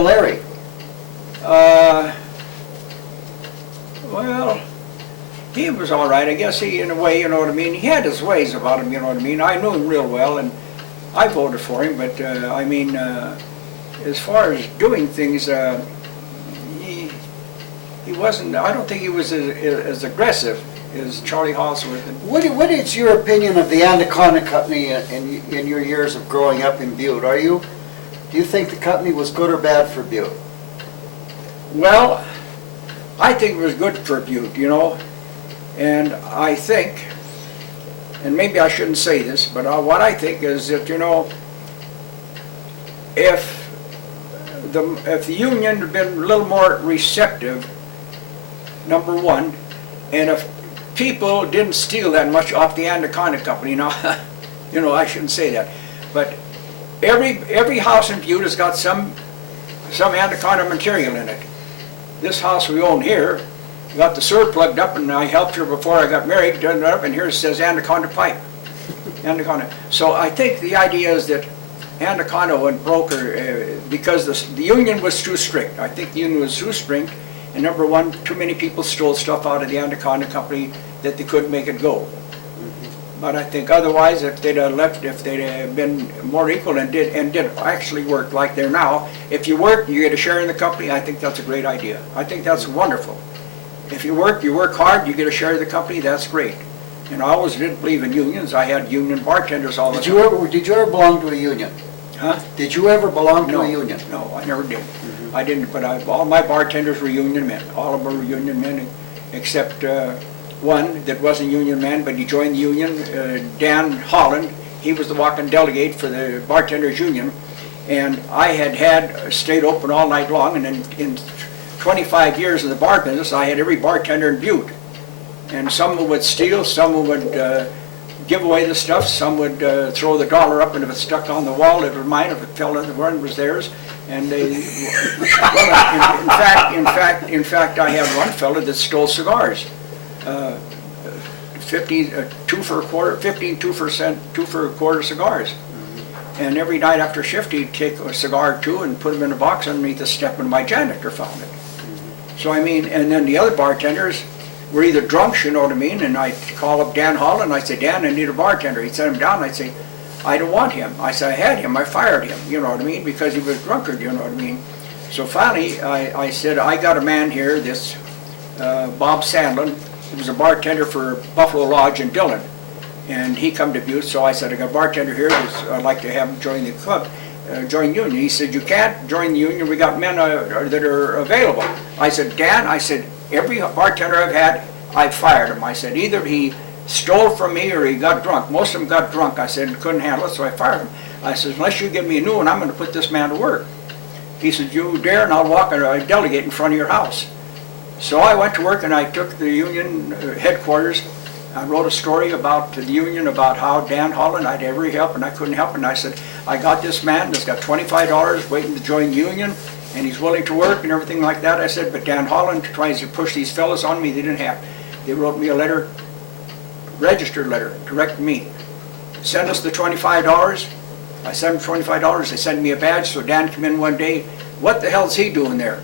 Larry? Well, he was all right. I guess he, in a way, you know what I mean, he had his ways about him, you know what I mean. I knew him real well, and I voted for him, but I mean, as far as doing things, he wasn't, I don't think he was as aggressive as Charlie Halsworth. What is your opinion of the Anaconda Company in your years of growing up in Butte? Do you think the company was good or bad for Butte? Well, I think it was good for Butte, you know, and I think, and maybe I shouldn't say this, but what I think is that, you know, if the union had been a little more receptive, number one, and if people didn't steal that much off the Anaconda Company, now, you know, I shouldn't say that, but every house in Butte has got some Anaconda material in it. This house we own here, got the sewer plugged up, and I helped her before I got married, done it up, and here it says Anaconda pipe. Anaconda. So I think the idea is that Anaconda went broke because the union was too strict. I think the union was too strict, and number one, too many people stole stuff out of the Anaconda Company that they couldn't make it go. But I think otherwise, if they'd have left, if they'd have been more equal and did actually work like they're now, if you work, you get a share in the company, I think that's a great idea. I think that's wonderful. If you work hard, you get a share of the company, that's great. And I always didn't believe in unions. I had union bartenders all the time. Did you ever belong to a union? Huh? Did you ever belong to a union? No, I never did. I didn't, but all my bartenders were union men. All of them were union men, except one that wasn't a union man, but he joined the union, Dan Holland. He was the walking delegate for the bartenders union, and I had stayed open all night long, and in 25 years in the bar business, I had every bartender in Butte. And some would steal, some would give away the stuff, some would throw the dollar up, and if it stuck on the wall, it was mine. If it fell in the run, it was theirs. And they, well, in fact, I had one fella that stole cigars. 15 two for a quarter cigars. And every night after shift, he'd take a cigar or two and put them in a box underneath the step, and my janitor found it. So I mean, and then the other bartenders were either drunks, you know what I mean, and I'd call up Dan Holland, I'd say, Dan, I need a bartender. He'd send him down, I'd say, I don't want him. I said, I had him, I fired him, you know what I mean, because he was a drunkard, you know what I mean. So finally, I said, I got a man here, this Bob Sandlin. He was a bartender for Buffalo Lodge in Dillon, and he come to Butte, so I said, I got a bartender here, I'd like to have him join the club, join the union. He said, you can't join the union, we got men that are available. I said, Dan, I said, every bartender I've had, I fired him. I said, either he stole from me or he got drunk. Most of them got drunk. I said, couldn't handle it, so I fired him. I said, unless you give me a new one, I'm going to put this man to work. He said, you dare, and I'll walk a delegate in front of your house. So I went to work, and I took the union headquarters. I wrote a story about the union, about how Dan Holland, I'd every help, and I couldn't help, and I said, I got this man that's got $25 waiting to join the union, and he's willing to work and everything like that. I said, but Dan Holland tries to push these fellas on me. They didn't have. They wrote me a letter, registered letter, direct me. Send us the $25. I sent them $25. They sent me a badge, so Dan came in one day. What the hell's he doing there?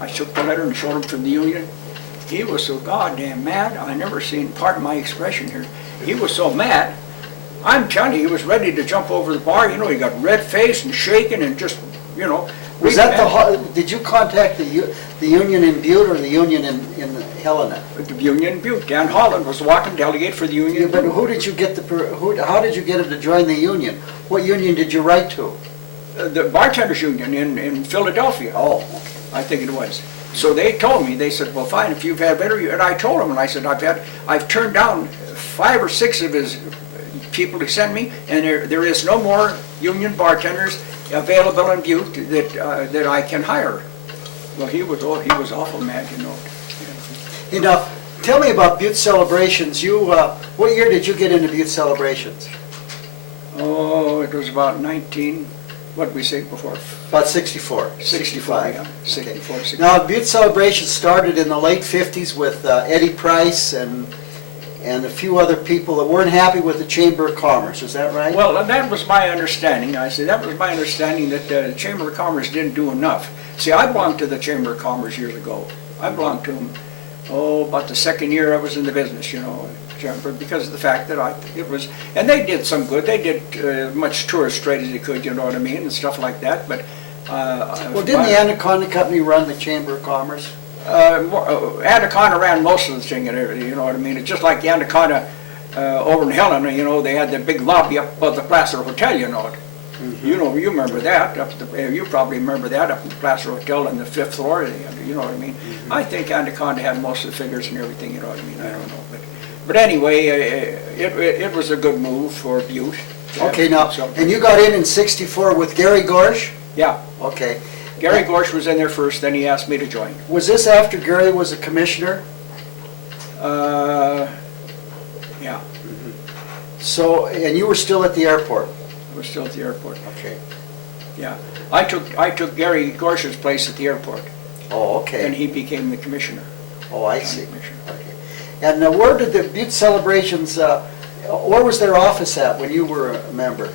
I took the letter and showed him from the union. He was so goddamn mad. I never seen, pardon my expression here, he was so mad. I'm telling you, he was ready to jump over the bar. You know, he got red faced and shaking and just, you know. Was that did you contact the union in Butte or the union in Helena? The union in Butte. Dan Holland was the walking delegate for the union. Yeah, but who did you get how did you get him to join the union? What union did you write to? The bartenders union in Philadelphia. Oh, okay. I think it was. So they told me, they said, well, fine, if you've had interview, and I told them, and I said, I've turned down 5 or 6 of his people to send me, and there is no more union bartenders available in Butte that I can hire. Well, he was awful mad, you know. You know, tell me about Butte celebrations. What year did you get into Butte celebrations? Oh, it was about 19. What did we say before? About 64. 65, yeah. 64, okay. 65. Now, Butte Celebration started in the late 50s with Eddie Price and and a few other people that weren't happy with the Chamber of Commerce, is that right? Well, that was my understanding. I said, that was my understanding that the Chamber of Commerce didn't do enough. See, I belonged to the Chamber of Commerce years ago. I belonged to them, about the second year I was in the business, Chamber, because of the fact that and they did some good. They did much tourist trade as they could, you know what I mean, and stuff like that, but... well, didn't the Anaconda Company run the Chamber of Commerce? Anaconda ran most of the thing, you know what I mean? It's just like the Anaconda over in Helena, they had the big lobby up above the Placer Hotel, you know it. Mm-hmm. You remember that, you probably remember that up in the Placer Hotel on the 5th floor, you know what I mean? Mm-hmm. I think Anaconda had most of the figures and everything, you know what I mean? I don't know. But anyway, it was a good move for Butte. Okay, now, and you got in '64 with Gary Gorsh? Yeah. Okay. Gary Gorsh was in there first, then he asked me to join. Was this after Gary was a commissioner? Yeah. Mm-hmm. So, and you were still at the airport? I was still at the airport. Okay. Yeah. I took Gary Gorsh's place at the airport. Oh, okay. And he became the commissioner. Oh, I see. Okay. And where did the Butte Celebrations, where was their office at when you were a member?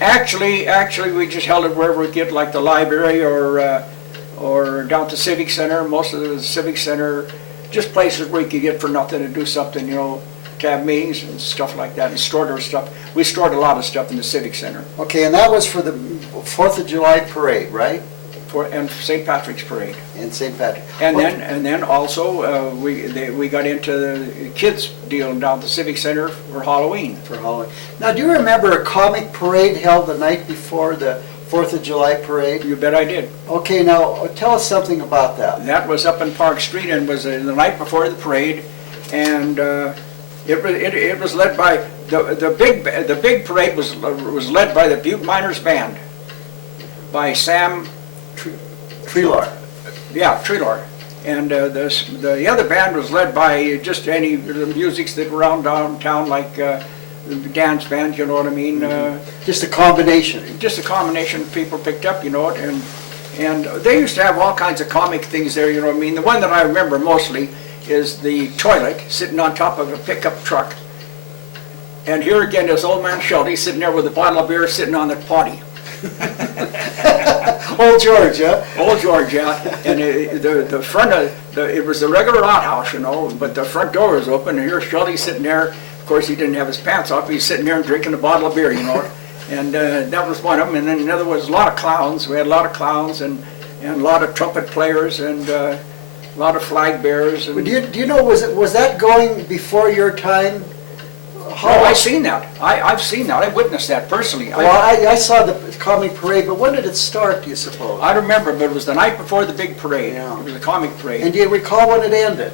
Actually, we just held it wherever we get, like the library or down to Civic Center. Most of the Civic Center, just places where you could get for nothing and do something, to have meetings and stuff like that, and stored our stuff. We stored a lot of stuff in the Civic Center. Okay, and that was for the 4th of July parade, right? And St. Patrick's Parade. And St. Patrick. And okay. then also we got into the kids deal down at the Civic Center for Halloween. For Halloween. Now, do you remember a comic parade held the night before the 4th of July parade? You bet I did. Okay, now tell us something about that. That was up in Park Street and was the night before the parade, and it was led by the big parade was led by the Butte Miners Band, by Sam. Trelar. Yeah, Trelar. And the other band was led by just any of the musics that were around downtown, like the dance band, you know what I mean? Just a combination. Just a combination of people picked up, and they used to have all kinds of comic things there, you know what I mean? The one that I remember mostly is the toilet sitting on top of a pickup truck. And here again is old man Shelby sitting there with a bottle of beer sitting on the potty. Old George, huh? Old George, yeah. And the front of it was the regular outhouse, but the front door was open, and here's Shelby sitting there. Of course, he didn't have his pants off. He's sitting there and drinking a bottle of beer, And that was one of them. And then another was a lot of clowns. We had a lot of clowns and a lot of trumpet players and a lot of flag bearers. And, do you know, was that going before your time? I've seen that. I've seen that. I witnessed that personally. Well, I saw the comic parade, but when did it start, do you suppose? I don't remember, but it was the night before the big parade. Yeah. It was a comic parade. And do you recall when it ended?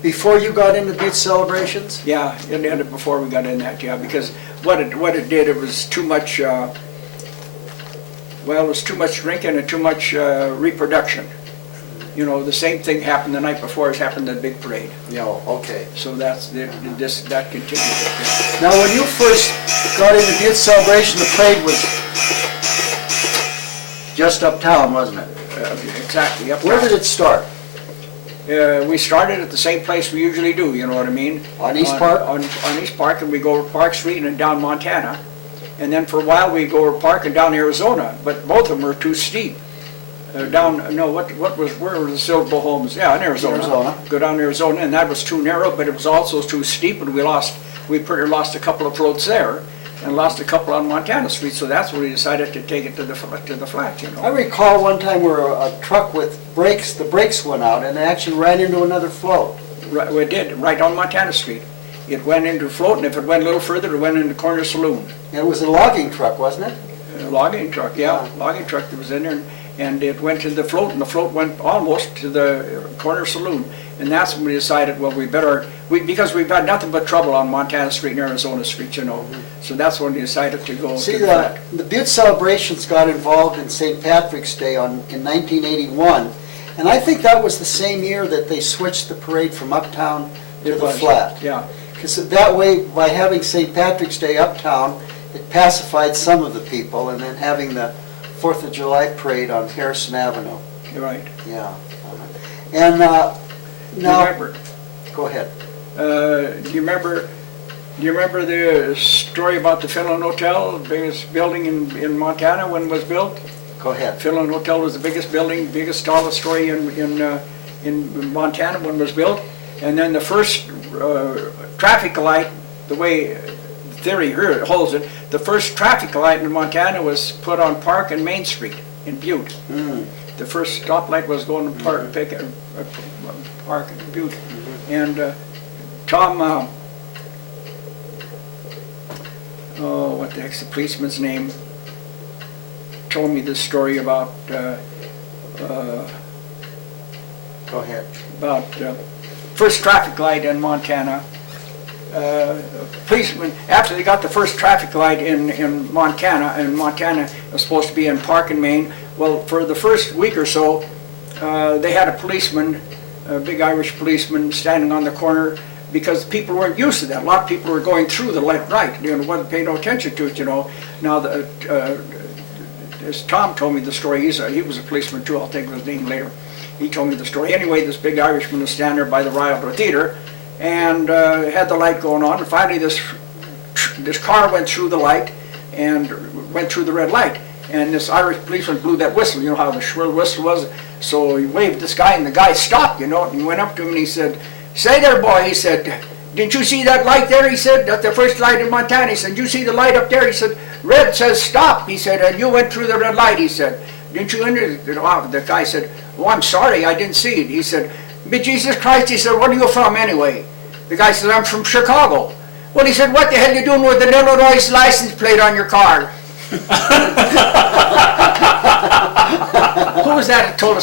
Before you got into Butte Celebrations? Yeah, it ended before we got in that, yeah, because what it did, it was too much, it was too much drinking and too much reproduction. The same thing happened the night before as happened at the big parade. Yeah, okay. So that continued. Now, when you first got into Butte Celebration, the parade was just uptown, wasn't it? Exactly, uptown. Where did it start? We started at the same place we usually do, you know what I mean? On East Park? On East Park, and we go over Park Street and down Montana. And then for a while we go over Park and down Arizona, but both of them were too steep. Where were the Silver homes? Yeah, in Arizona. Go down Arizona, and that was too narrow, but it was also too steep, and we pretty lost a couple of floats there, and lost a couple on Montana Street, so that's when we decided to take it to the flat, I recall one time where a truck with brakes, the brakes went out, and it actually ran into another float. Right, it did, right on Montana Street. It went into float, and if it went a little further, it went into Corner Saloon. And it was a logging truck, wasn't it? A logging truck, yeah. Logging truck that was in there. And it went to the float, and the float went almost to the Corner Saloon. And that's when we decided, well, because we've had nothing but trouble on Montana Street and Arizona Street, So that's when we decided to go to the flat. The Butte Celebrations got involved in St. Patrick's Day in 1981. And I think that was the same year that they switched the parade from uptown to the flat. Yeah. Because that way, by having St. Patrick's Day uptown, it pacified some of the people, and then having the 4th of July parade on Harrison Avenue. You're right. Yeah. And now... Remember, go ahead. Do you remember the story about the Finland Hotel, the biggest building in Montana when it was built? Go ahead. Finland Hotel was the biggest building, biggest, tallest story in Montana when it was built. And then the first traffic light, the way theory here holds it, the first traffic light in Montana was put on Park and Main Street in Butte. The first stoplight was going to Park and Butte. And Tom, what the heck's the policeman's name, told me this story about Go ahead. First traffic light in Montana. Policemen, after they got the first traffic light in Montana, and Montana was supposed to be in Park and Main, well, for the first week or so, they had a policeman, a big Irish policeman, standing on the corner, because people weren't used to that. A lot of people were going through the light, wasn't paying no attention to it, Now, as Tom told me the story, he was a policeman too, I'll think of his name later. He told me the story. Anyway, this big Irishman was standing there by the Royal Theater and had the light going on. And finally, this car went through the light and went through the red light. And this Irish policeman blew that whistle. You know how the shrill whistle was? So he waved this guy, and the guy stopped, and he went up to him and he said, "Say there, boy," he said, "didn't you see that light there?" He said, "That's the first light in Montana." He said, "Did you see the light up there?" He said, "Red says stop." He said, "And you went through the red light." He said, "Didn't you enter?" The guy said, "Oh, I'm sorry, I didn't see it." He said, "But Jesus Christ," he said, "where are you from anyway?" The guy said, "I'm from Chicago." Well, he said, "What the hell are you doing with an Illinois license plate on your car?" Who was that that told us